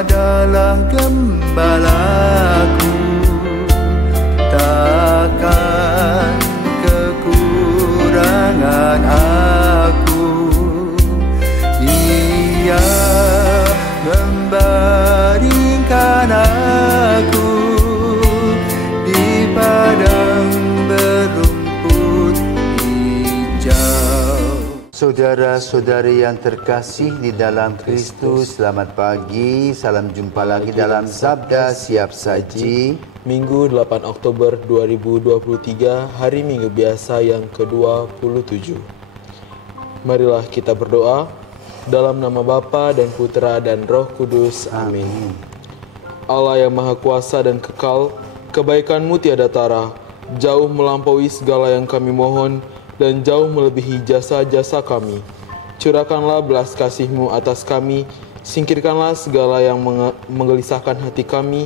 adalah gembalaku, takkan kekurangan aku. Ia membaringkan aku di padang berumput hijau. Saudara-saudari yang terkasih di dalam Kristus, selamat pagi. Salam jumpa lagi dalam Sabda Siap Saji. Minggu 8 Oktober 2023, hari Minggu biasa yang ke-27. Marilah kita berdoa dalam nama Bapa dan Putra dan Roh Kudus. Amin. Allah yang Maha Kuasa dan kekal, kebaikan-Mu tiada tara, jauh melampaui segala yang kami mohon dan jauh melebihi jasa-jasa kami. Curahkanlah belas kasih-Mu atas kami, singkirkanlah segala yang menggelisahkan hati kami,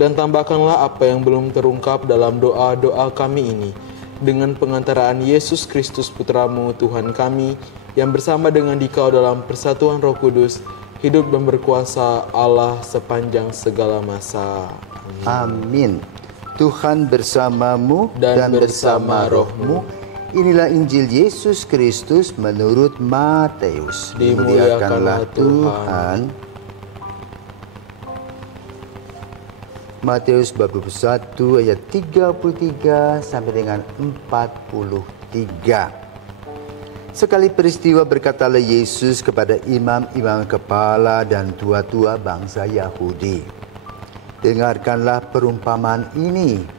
dan tambahkanlah apa yang belum terungkap dalam doa-doa kami ini. Dengan pengantaraan Yesus Kristus Putra-Mu Tuhan kami, yang bersama dengan Dikau dalam persatuan Roh Kudus, hidup dan berkuasa Allah sepanjang segala masa. Amin. Tuhan bersamamu Dan bersama rohmu. Inilah Injil Yesus Kristus menurut Matius. Dimuliakanlah Tuhan. Matius bab 21 ayat 33 sampai dengan 43. Sekali peristiwa berkatalah Yesus kepada imam-imam kepala dan tua-tua bangsa Yahudi, "Dengarkanlah perumpamaan ini.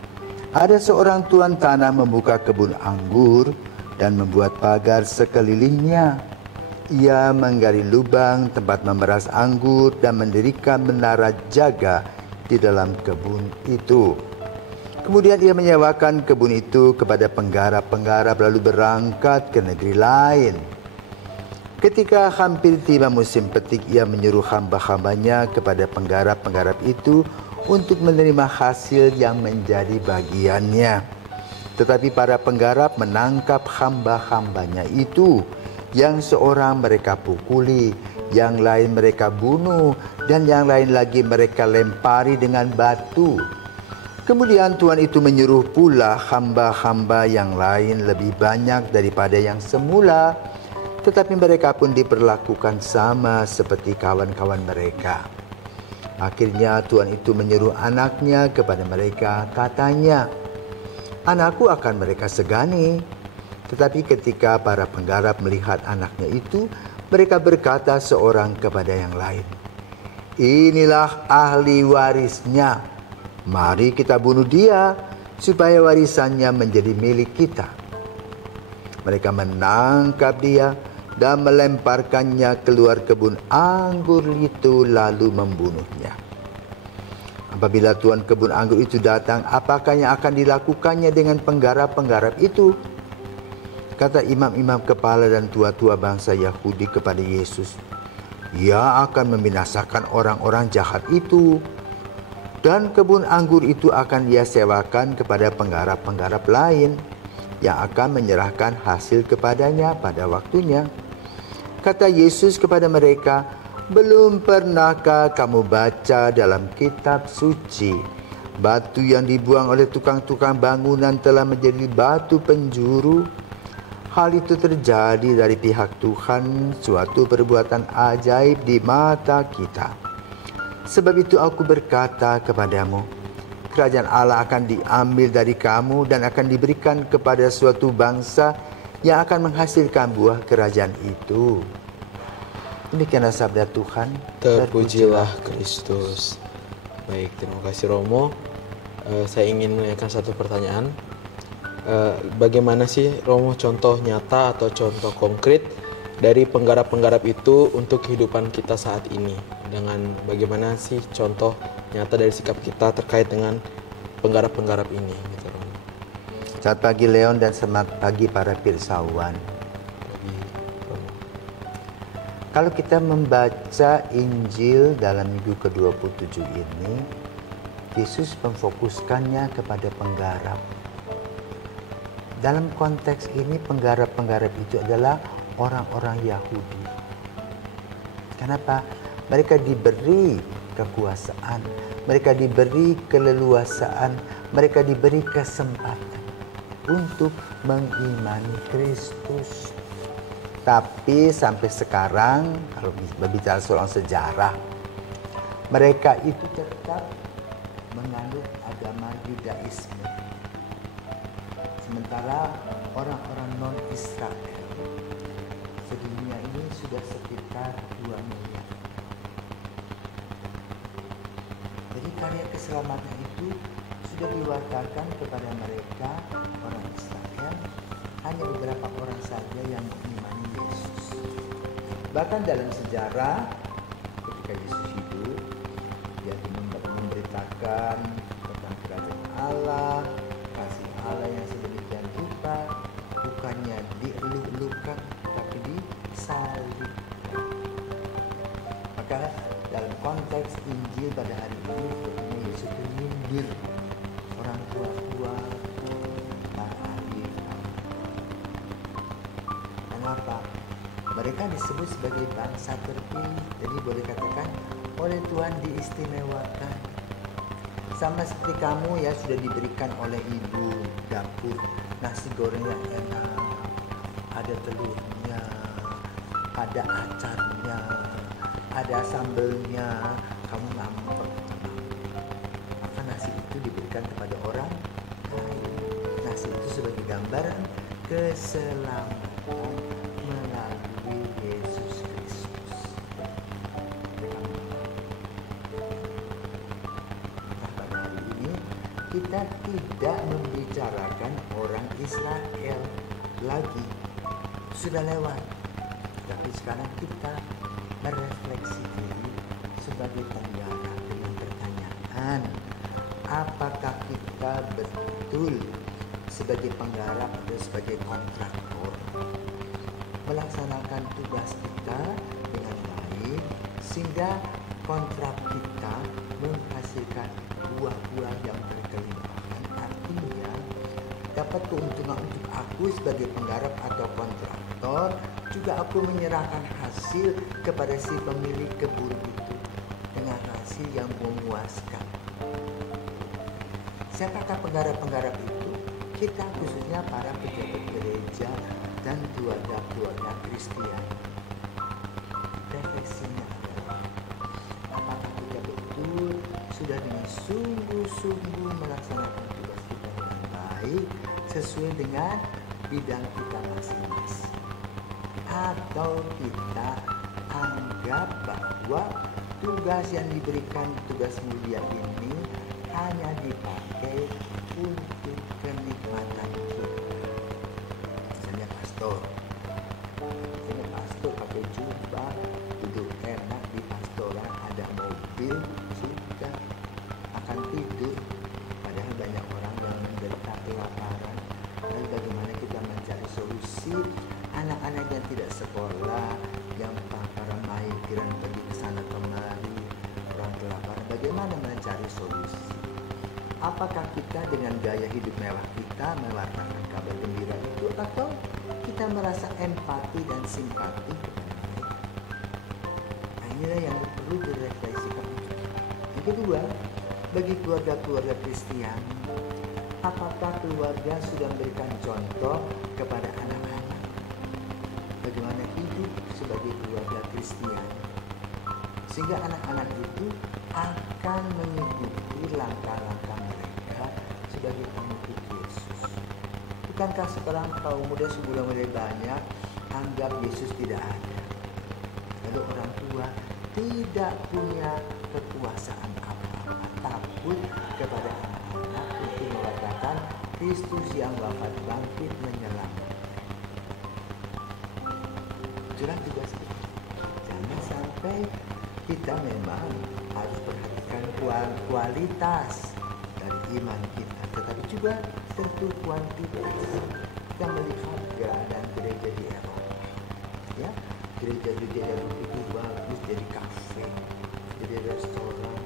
Ada seorang tuan tanah membuka kebun anggur dan membuat pagar sekelilingnya. Ia menggali lubang tempat memeras anggur dan mendirikan menara jaga di dalam kebun itu. Kemudian ia menyewakan kebun itu kepada penggarap-penggarap lalu berangkat ke negeri lain. Ketika hampir tiba musim petik, ia menyuruh hamba-hambanya kepada penggarap-penggarap itu untuk menerima hasil yang menjadi bagiannya. Tetapi para penggarap menangkap hamba-hambanya itu, yang seorang mereka pukuli, yang lain mereka bunuh, dan yang lain lagi mereka lempari dengan batu. Kemudian Tuhan itu menyuruh pula hamba-hamba yang lain lebih banyak daripada yang semula, tetapi mereka pun diperlakukan sama seperti kawan-kawan mereka. Akhirnya Tuhan itu menyuruh anaknya kepada mereka, katanya, 'Anakku akan mereka segani.' Tetapi ketika para penggarap melihat anaknya itu, mereka berkata seorang kepada yang lain, 'Inilah ahli warisnya. Mari kita bunuh dia, supaya warisannya menjadi milik kita.' Mereka menangkap dia dan melemparkannya keluar kebun anggur itu lalu membunuhnya. Apabila tuan kebun anggur itu datang, apakah yang akan dilakukannya dengan penggarap-penggarap itu?" Kata imam-imam kepala dan tua-tua bangsa Yahudi kepada Yesus, "Ia akan membinasakan orang-orang jahat itu, dan kebun anggur itu akan dia sewakan kepada penggarap-penggarap lain yang akan menyerahkan hasil kepadanya pada waktunya." Kata Yesus kepada mereka, "Belum pernahkah kamu baca dalam kitab suci, batu yang dibuang oleh tukang-tukang bangunan telah menjadi batu penjuru? Hal itu terjadi dari pihak Tuhan, suatu perbuatan ajaib di mata kita. Sebab itu aku berkata kepadamu, kerajaan Allah akan diambil dari kamu dan akan diberikan kepada suatu bangsa yang akan menghasilkan buah kerajaan itu." Demikianlah sabda Tuhan. Terpujilah Kristus. Baik, terima kasih Romo. Saya ingin menanyakan satu pertanyaan. Bagaimana sih Romo contoh nyata atau contoh konkret dari penggarap-penggarap itu untuk kehidupan kita saat ini? Dengan bagaimana sih contoh nyata dari sikap kita terkait dengan penggarap-penggarap ini? Gitu, Romo. Selamat pagi Leon dan selamat pagi para pirsawan. Kalau kita membaca Injil dalam minggu ke-27 ini, Yesus memfokuskannya kepada penggarap. Dalam konteks ini penggarap-penggarap itu adalah orang-orang Yahudi. Kenapa? Mereka diberi kekuasaan, mereka diberi keleluasaan, mereka diberi kesempatan untuk mengimani Kristus. Tapi sampai sekarang, kalau berbicara soal sejarah, mereka itu tetap menganut agama Yudaisme. Sementara orang-orang non-Israel sedunia ini sudah sekitar 2 miliar. Jadi karya keselamatan itu sudah diwartakan kepada mereka, orang Israel. Hanya beberapa orang saja yang mengimani Yesus. Bahkan dalam sejarah, ketika Yesus hidup, dia memberitakan tentang kerajaan Allah, kasih Allah yang sedemikian rupa, bukannya dieluk-elukan, tapi disalibkan. Maka dalam konteks Injil pada hari ini, tentunya Yesus menyindir orang tua-tua, para ahli. Kenapa? Mereka disebut sebagai bangsa terpilih, jadi boleh katakan oleh Tuhan diistimewakan. Sama seperti kamu ya, sudah diberikan oleh ibu dapur nasi goreng yang enak, ada telurnya, ada acarnya, ada sambelnya, kamu ngambek. Maka nasi itu diberikan kepada orang lain. Nasi itu sebagai gambaran keselamatan melalui Yesus Kristus. Nah, pada hari ini kita tidak membicarakan orang Israel lagi, sudah lewat. Tapi sekarang kita merefleksi diri sebagai penggarap dengan pertanyaan, apakah kita betul sebagai penggarap atau sebagai kontraktor melaksanakan tugas kita dengan baik sehingga kontrak kita menghasilkan buah-buah yang berkelimpahan. Artinya dapat keuntungan untuk aku sebagai penggarap atau kontraktor, juga aku menyerahkan hasil kepada si pemilik kebun itu dengan hasil yang memuaskan. Siapakah penggarap-penggarap itu? Kita khususnya para pejabat gereja dan keluarga-keluarga Kristian. Refleksinya adalah, apakah kita betul sudah dengan sungguh-sungguh melaksanakan tugas kita dengan baik sesuai dengan bidang kita masing-masing, atau kita anggap bahwa tugas yang diberikan, tugas mulia ini hanya dipakai untuk kenikmatan kita. Misalnya pastor pakai jubah, duduk enak di pastoran, ada mobil, sudah akan tidur. Padahal banyak orang yang menderita kelaparan. Dan bagaimana kita mencari solusi anak-anak yang tidak sekolah, yang para migran pergi ke sana kemari, orang kelaparan, bagaimana mencari solusi? Apakah kita dengan gaya hidup mewah kita mewartakan kabar gembira itu, atau kita merasa empati dan simpati kepada mereka? Nah, inilah yang perlu direfleksikan. Yang kedua, bagi keluarga-keluarga Kristian, apakah keluarga sudah memberikan contoh kepada anak-anak bagaimana hidup sebagai keluarga Kristian, sehingga anak-anak itu akan mengikuti langkah-langkah mereka sebagai pengikut Yesus? Bukankah sekarang kaum muda sudah mulai banyak anggap Yesus tidak ada, lalu orang tua tidak punya kekuasaan apa-apa, takut kepada anak-anak untuk mengatakan Kristus yang wafat bangkit menyelamatkan. Itulah tugas kita. Jangan sampai kita memang harus perhatikan kualitas dari iman kita, tetapi juga tentu kuantitas. Kita melihat keadaan gereja di Eropa, ya, gereja-gereja yang begitu bagus, jadi kafe, jadi restoran,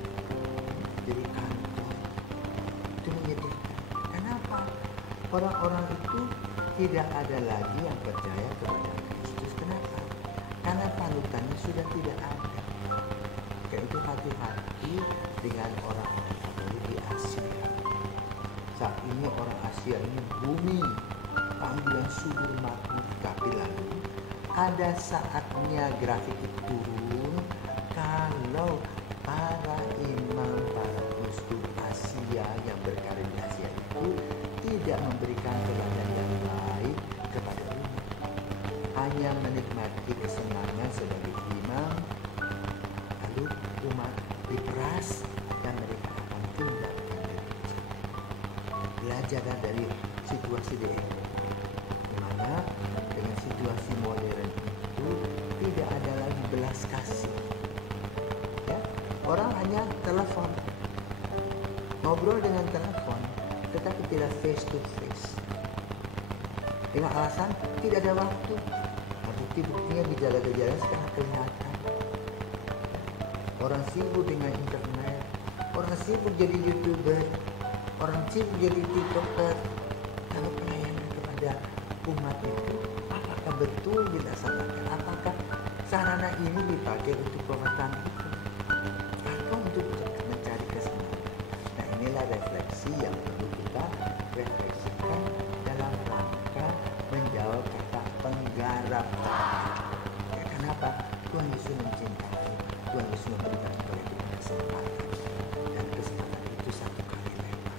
jadi kantor, itu menyedihkan. Kenapa? Orang-orang itu tidak ada lagi yang percaya kepada Kristus. Kenapa? Karena panutannya sudah tidak ada. Karena itu hati hati-hati dengan orang-orang Katolik di Asia. Saat ini orang Asia ini bumi, panggilan subur makmur, tapi lalu ada saatnya grafik itu turun kalau para imam, para uskup Asia yang berkarir di Asia itu tidak memberikan teladan yang baik kepada umat, hanya menikmati kesenangan sebagai imam, lalu umat diperas dan mereka akan tinggalkan gereja. Belajarlah dari situasi di Eropa, di mana dengan situasi modern itu tidak ada lagi belas kasih. Ya, orang hanya telepon, ngobrol dengan telepon, tetapi tidak face to face. Dengan alasan tidak ada waktu. Nah, bukti-buktinya gejala-gejala sekarang kelihatan. Orang sibuk dengan internet, orang sibuk jadi YouTuber, orang sibuk jadi TikToker. Kalau pelayanan kepada umat itu, apakah betul dilaksanakan? Apakah sarana ini dipakai untuk pemetaan itu? Atau untuk mencari kesenangan? Nah, inilah refleksi yang perlu kita refleksikan dalam rangka menjawab kata penggarap. Ya, kenapa? Tuhan Yesus mencintai, Tuhan Yesus memberikan kepada kita kesempatan, dan kesempatan itu satu kali lewat.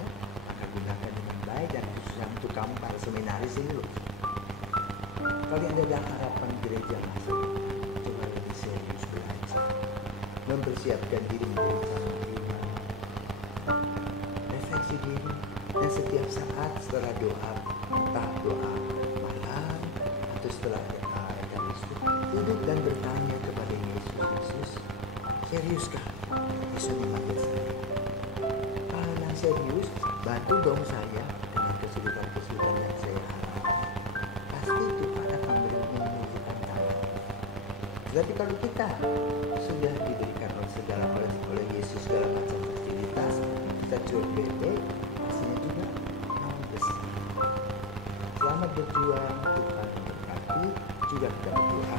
Ya, maka gunakan dengan baik, dan khususnya untuk kamu para seminaris ini loh. Kalau ada harapan gereja masuk, coba lebih serius belajar, mempersiapkan diri menjadi calon imam, refleksi diri, dan setiap saat setelah doa, entah doa malam atau setelah doa ekaristi, duduk dan bertanya kepada Yesus, seriuskah Yesus dipanggil saya? Kalau yang serius, bantu dong saya dengan kesulitan-kesulitan yang saya alami. Pasti Tuhan akan menunjukkan tangan. Tapi kalau kita sudah diberikan oleh Yesus segala macam fasilitas, kita cuek bete, pastinya juga mau besar. Selamat berjuang, Tuhan memberkati. Juga kita berdoa